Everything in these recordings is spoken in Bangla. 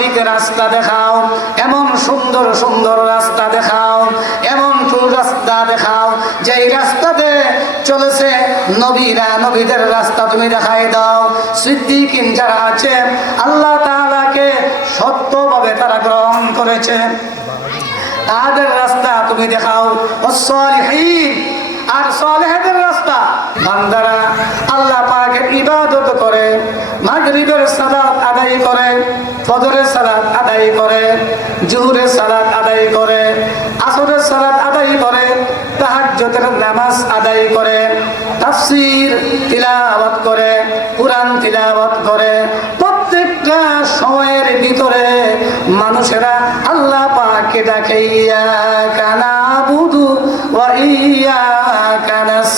সঠিক রাস্তা দেখাও, এমন সুন্দর সুন্দর রাস্তা দেখাও, এমন রাস্তা দেখাও, যেই রাস্তাতে চলেছে নবীরা, নবীদের রাস্তা তুমি দেখাই দাও। সিদ্দিকিন যারা আছে, আল্লাহ তাআলাকে সত্যভাবে তারা গ্রহণ করেছে। তাদের রাস্তা তুমি দেখাও। অসলিহীন আর সলেহদের রাস্তা। বান্দারা আল্লাহ পাকের ইবাদত করে, মাগরিবের সালাত আদায় করে, ফজরের সালাত আদায় করে, জুহুরের সালাত আদায় করে, আসরের সালাত আদায় করে, তাহাজ্জুদের নামাজ আদায় করে, তাফসীর তিলাওয়াত করে, কোরআন তিলাওয়াত করে। প্রত্যেকটা সময়ের ভিতরে মানুষেরা আল্লাহ পাকে ডাকে ইয়াকা নাবুদু ওয়া ইয়াকা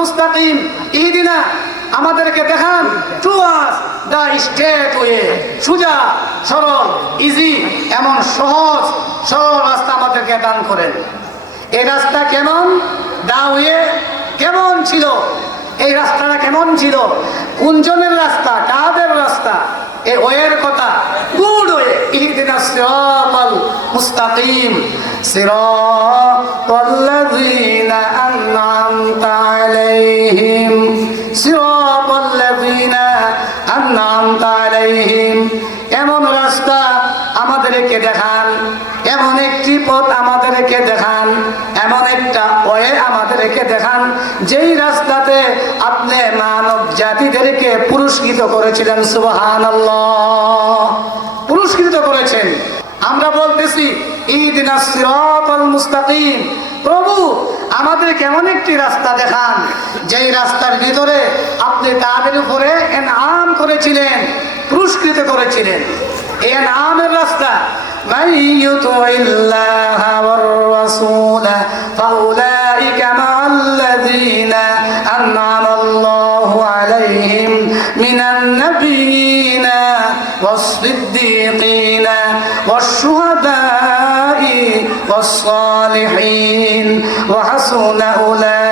মুস্তাকিম। আমাদেরকে দেখান টু ওয়ে, সুজা, সরল, ইজি, এমন সহজ, সরল রাস্তা আমাদেরকে দান করেন। এই রাস্তা কেমন? দা ওয়ে কেমন ছিল? এই রাস্তাটা কেমন ছিল? কুঞ্জনের রাস্তা কাদের রাস্তা, এ ওয়ের কথা, গুড ওয়ে, ইহদিনা সিরাতাল মুস্তাকিম। সিরাতাল্লাযীনা এমন একটা ওয়ে আমাদেরকে দেখান, যেই রাস্তাতে আপনি মানব জাতিদেরকে পুরস্কৃত করেছিলেন সুবহান পুরস্কৃত করেছেন। আমরা বলতেছি, ঈদ নাসিরাতাল মুস্তাকিম। প্রভু আমাদের কেমন একটি রাস্তা দেখান, যেই রাস্তার ভিতরে আপনি তাদের উপরে এনআম করেছিলেন, পুরস্কৃত করেছিলেন। এই এনআমের রাস্তা من يطع الله والرسول فأولئك مع الذين أنعم الله عليهم من النبيين والصديقين والشهداء والصالحين وحسن أولئك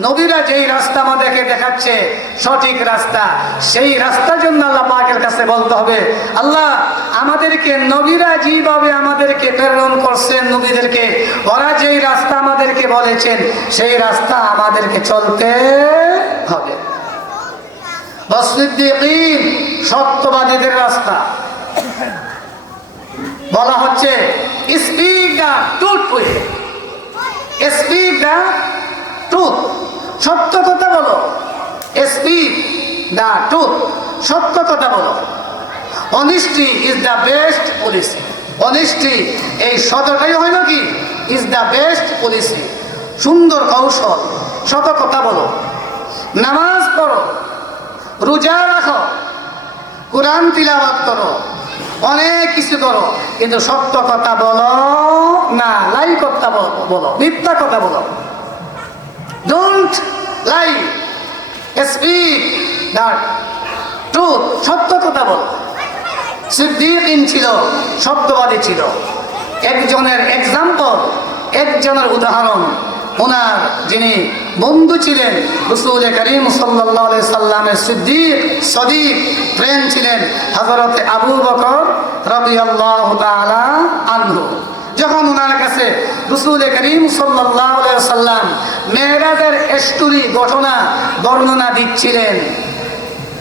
নবীরা যেই রাস্তা আমাদেরকে দেখাচ্ছে, সঠিক রাস্তা, সেই রাস্তার জন্য আল্লাহ পাকের কাছে বলতে হবে, আল্লাহ, আমাদেরকে নবীরা যেভাবে আমাদেরকে প্রেরণ করছেন, নবীদেরকে, ওরা যেই রাস্তা আমাদেরকে বলেছেন, সেই রাস্তা আমাদেরকে চলতে হবে। সত্যবাদীদের রাস্তা। বলা হচ্ছে স্পিক দ্য ওয়ে স্পিক টুথ সত্য কথা বলো। স্পিক দ্য টুথ সত্য কথা বলো। Honesty is the best policy honesty এই শতটাই হইল কি? ইজ দ্য বেস্ট পলিসি সুন্দর কৌশল। শত কথা বলো। নামাজ পড়ো। রোজা রাখো। কোরআন তিলাবাত করো। অনেক কিছু করো। কিন্তু সত্য কথা বলো না। লাই কথা বলো। বলো। মিথ্যা কথা বলো। Don't lie speak that truth সত্য কথা বলো। সিদ্দিকিন ছিল সত্যবাদী ছিল। একজনের এক্সাম্পল একজনের উদাহরণ। ওনার যিনি বন্ধু ছিলেন, রসুল করিম সাল্লাহ সাল্লামের সিদ্দিক, সদিক ফ্রেন্ড ছিলেন হজরত আবু বকর রবি আল্লাহ আনহু। যখন ওনার কাছে রসুল করিম সাল্লাম মেয়েরাজের স্টোরি ঘটনা বর্ণনা দিচ্ছিলেন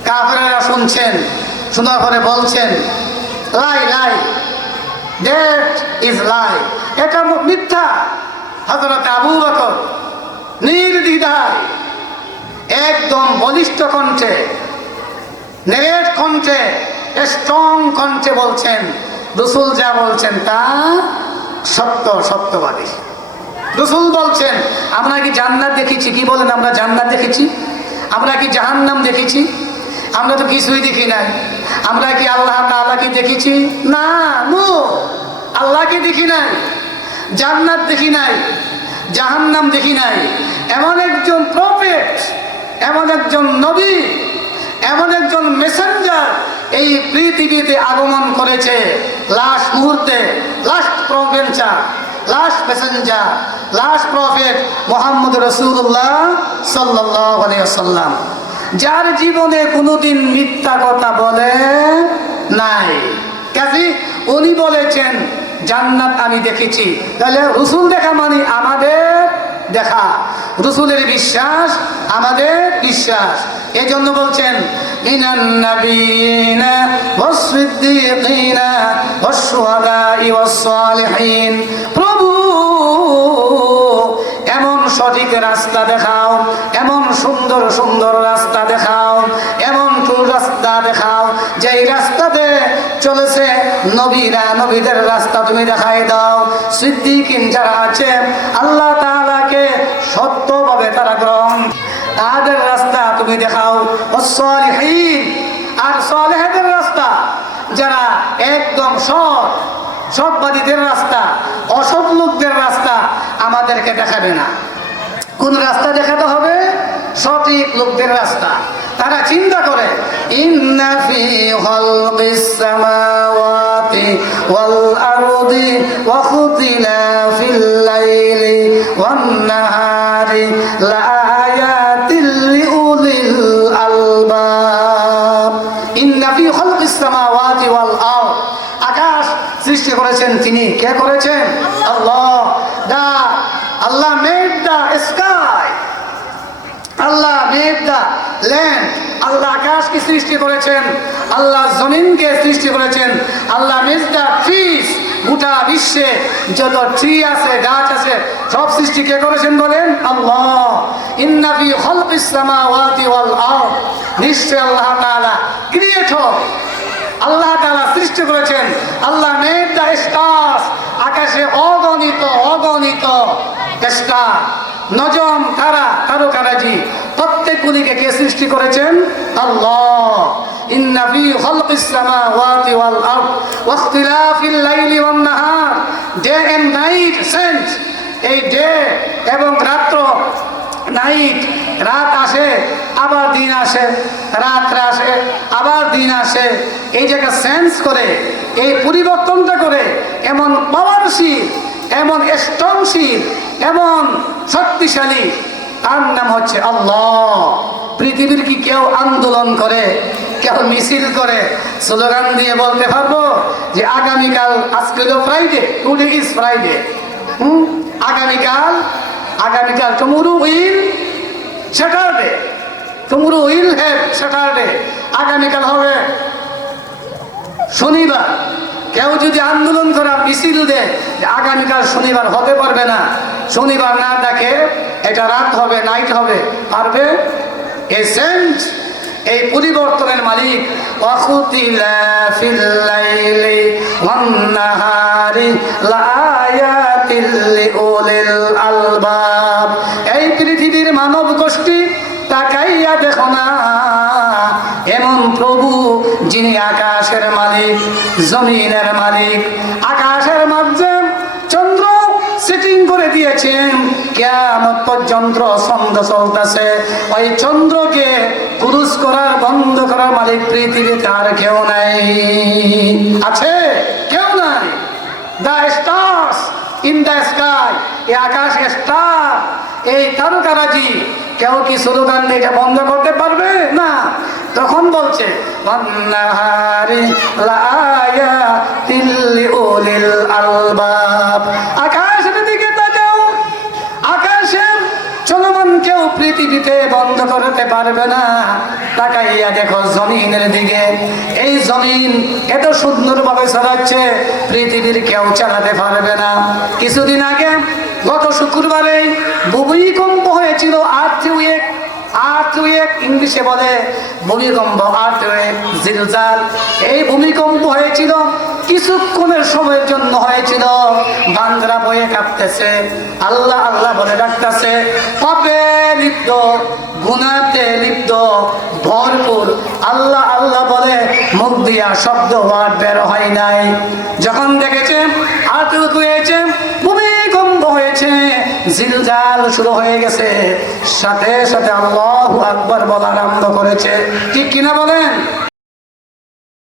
কাফেরা শুনছেন, শোনার পরে বলছেন, লাই লাই ডেট ইজ লাই এটা মিথ্যা। হজরত আবু বকর নির্দ্বিধায় একদম বলিষ্ঠ কণ্ঠে নেরেট কণ্ঠে স্ট্রং কণ্ঠে বলছেন, রসুল যা বলছেন তা সত্য সত্যবাদী রসুল বলছেন, আমরা কি জান্নাত দেখেছি? কি বলেন আমরা জান্নাত দেখেছি? আমরা কি জাহান্নাম দেখেছি? আমরা তো কিছুই দেখি নাই। আমরা কি আল্লাহ তাআলাকে দেখেছি? না নো আল্লাহকে দেখি নাই। জান্নাত দেখি নাই। জাহান্নাম দেখি নাই। এমন একজন প্রফেট এমন একজন নবী, এমন একজন মেসেঞ্জার এই পৃথিবীতে আগমন করেছে। লাস্ট মুহূর্তে last প্রভেঞ্চার last messenger last prophet Muhammad রসুল্লাহ সাল্লাহ সাল্লাম যার জীবনে কোনোদিন মিথ্যা কথা বলে নাই। কাজী, উনি বলেছেন, জান্নাত আমি দেখেছি। তাহলে রসুল দেখা মানে আমাদের দেখা, রসুলের বিশ্বাস, আমাদের বিশ্বাস। এই জন্য বলছেন প্রভু, এমন সঠিক রাস্তা দেখাও, এমন সুন্দর সুন্দর রাস্তা দেখাও, এমন রাস্তা দেখাও, যেই রাস্তাতে চলেছে নবীরা, নবীদের রাস্তা তুমি দেখাই দাও। সিদ্দিকিন যারা আছে, আল্লাহ তাআলাকে সত্যভাবে তারা গ্রহণ, তাদের রাস্তা তুমি দেখাও। আর সলেহদের রাস্তা, যারা একদম সৎ, সৎবাদীদের রাস্তা, অসৎ লোকদের রাস্তা আমাদেরকে দেখাবে না। কোন রাস্তা দেখাতে হবে? সঠিক লোকদের রাস্তা। তারা চিন্তা করে, ইন্না ফি লাইলি ওয়ান নাহারি লাআয়াতিল লিউলিল আলবাব ইন্না ফি খালকিস সামাওয়াতি ওয়াল আরদ আকাশ সৃষ্টি করেছেন তিনি। কে করেছেন? Allah. The, Allah made the sky Allah made the land Allah আকাশকে সৃষ্টি করেছেন, আল্লাহ জমিনকে সৃষ্টি করেছেন, আল্লাহ মেড দা ট্রিজ গোটা বিশ্বে যত ট্রি আছে, গাছ আছে, সব সৃষ্টি কে করেছেন বলেন? আল্লাহ। ইন্নাফি খলকিস সামাওয়াতি ওয়াল আরদ। নিশ্চয় আল্লাহ তাআলা ক্রিয়েটর আল্লাহ তাআলা সৃষ্টি করেছেন। আল্লাহ মেড দা স্টার্স আকাশে অগণিত অগণিত স্টার নজম তারা তারকারাজি। প্রত্যেকগুলিকে কে সৃষ্টি করেছেন? আল্লাহ। সামাওয়াতি ওয়াল আরদ ওয়া ইখতিলাফিল লাইলি ওয়ান নাহার। ডে এন্ড নাইট সেন্ট এই ডে এবং রাত্র নাইট রাত আসে, আবার দিন আসে, রাত আসে, আবার দিন আসে। এই জায়গা সেন্স করে, এই পরিবর্তনটা করে, এমন পাওয়ারশীল এমন স্ট্রংশীল এমন শক্তিশালী তার নাম হচ্ছে আল্লাহ। পৃথিবীর কি কেউ আন্দোলন করে, কেউ মিছিল করে? স্লোগান দিয়ে বলতে পারব যে আগামীকাল, আজকে হলো ফ্রাইডে টুডে ইজ ফ্রাইডে হুম? আগামীকাল আগামীকাল tomorrow will Saturday tomorrow will have Saturday আগামীকাল হবে শনিবার। কেউ যদি আন্দোলন করা মিছিল দেয়, যে আগামীকাল শনিবার হতে পারবে না। শনিবার না দেখে এটা রাত হবে নাইট হবে। পারবে? এসেন্ট এই পরিবর্তনের মালিক আলবাব। এই পৃথিবীর মানব গোষ্ঠী, তাকাইয়া দেখো না। এমন প্রভু যিনি আকাশের মালিক, জমিনের মালিক। আকাশের মাধ্যম চন্দ্র সেটিং করে দিয়েছেন। কেমন পর্যন্ত ছন্দ চলতেছে। ওই চন্দ্রকে পুরুষ করার, বন্ধ করার মালিক পৃথিবীতে আর কেউ নাই। আছে? কেউ নাই? The stars in the sky এই আকাশ স্টার এই তারকারাজি, কেউ কি স্লোগান দিয়ে বন্ধ করতে পারবে? না। তখন বলছে, "ওয়ান্নাহারি লায়াতিল লিউলিল আলবাব। পৃথিবীতে বন্ধ করতে পারবে না। তাকাইয়া দেখো জমিনের দিকে। এই জমিন এত সুন্দরভাবে ছড়াচ্ছে, পৃথিবীর কেউ চালাতে পারবে না। কিছুদিন আগে, গত শুক্রবারে ভূমিকম্প হয়েছিল আর্থওয়েক ইংলিশে বলে ভূমিকম্প আর্থওয়েক জিলজাল। এই ভূমিকম্প হয়েছিল কিছুক্ষণের সময়ের জন্য হয়েছিল। বান্দরা বয়ে কাঁপতেছে। আল্লাহ আল্লাহ বলে ডাকতেছে পাপে লিপ্ত? গুনাতে লিপ্ত? ভরপুর। আল্লাহ আল্লাহ বলে, মুখ দিয়া শব্দ ওয়ার্ড বের হয় নাই। যখন দেখেছে আর্থওয়েক হয়েছে ভূমিকম্প হয়েছে, জিলজাল শুরু হয়ে গেছে। সাথে সাথে আল্লাহ আকবর বলা আরম্ভ করেছে। ঠিক কিনা বলেন?